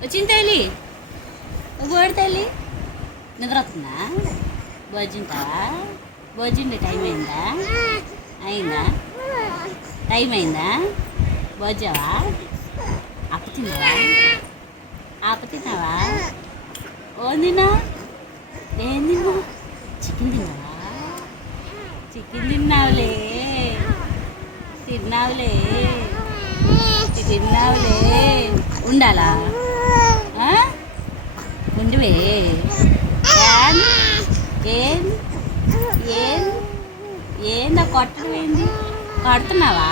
వచ్చింది తల్లి బోడి తల్లి నిద్ర వస్తుందా భోజుంటావా భోజుండే టైం అయిందా టైం అయిందా భోజావా అప్పు తిన్నావా ఓ తిన్నా ఏం తిన్నా చికెన్ తిన్నావులే ఉండాలా ఉండివే ఏం ఏం ఏందా కొట్టడం ఏంది కొడుతున్నావా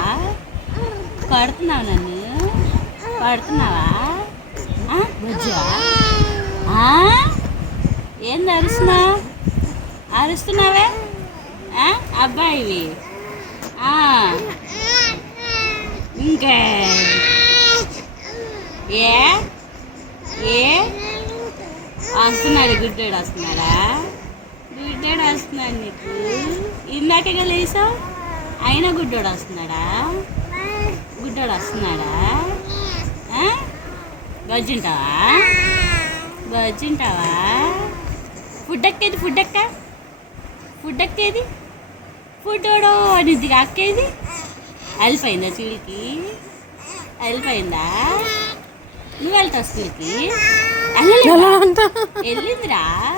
నన్ను కొడుతున్నావా బుజ్జా ఏంది అరుస్తున్నావే అబ్బాయివి ఇంకే వస్తున్నాడు గుడ్డోడు వస్తున్నాడా నీకు ఇందాకగా లేసావు అయినా గుడ్డోడు వస్తున్నాడా బజ్జింటావా ఫుడ్ అక్కేది ఫుడ్డోడో అనిద్ది అక్కేది వెళ్ళిపోయిందా స్కూల్కి నువ్వు వెళ్తావు స్కూల్కి వెళ్ళిందిరా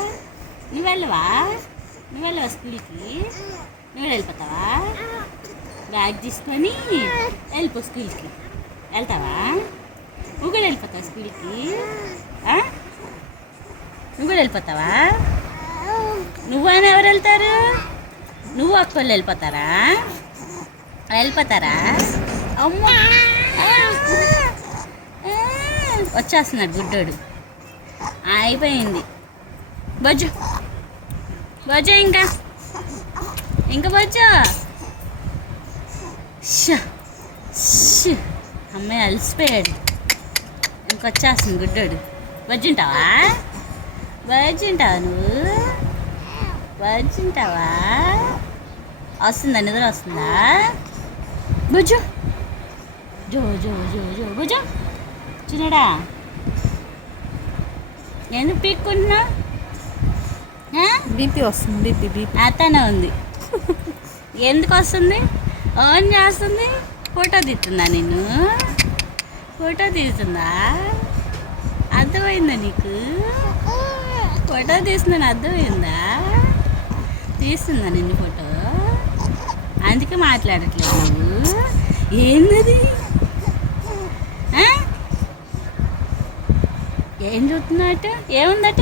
నువ్వు వెళ్ళవా స్కూల్కి నువ్వు వెళ్ళిపోతావా బ్యాగ్ తీసుకొని వెళ్ళిపో స్కూల్కి వెళ్తావా నువ్వు కూడా వెళ్ళిపోతావా స్కూల్కి నువ్వు కూడా వెళ్ళిపోతావా నువ్వు అని ఎవరు వెళ్తారు నువ్వు అక్కోళ్ళు వెళ్ళిపోతారా అమ్మ వచ్చేస్తున్నాడు గుడ్డోడు అయిపోయింది బజ్జు ఇంకా బజ్జు అమ్మాయి అలసిపోయాడు ఇంకొచ్చేస్తుంది గుడ్డోడు బజ్జుంటావా నువ్వు వస్తుందా నిద్ర వస్తుందా బుజ్జు జో బుజ్జు చిన్నడా ఎందుకు పీక్కుంటున్నా బీపీ వస్తుంది బీపీ అతనే ఉంది ఎందుకు వస్తుంది ఆన్ చేస్తుంది ఫోటో తీస్తుందా అర్థమైందా నీకు ఫోటో తీస్తున్నాను అర్థమైందా తీస్తుందా నిన్ను ఫోటో అందుకే మాట్లాడట్లేదు నువ్వు ఏందది ఏం చూస్తున్నట్ట ఏముందట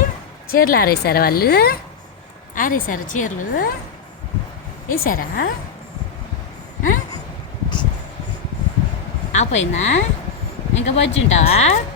చీరలు ఆరేసారా వాళ్ళు చీరలు వేసారా ఆపోయిందా ఇంకా బజ్జుంటావా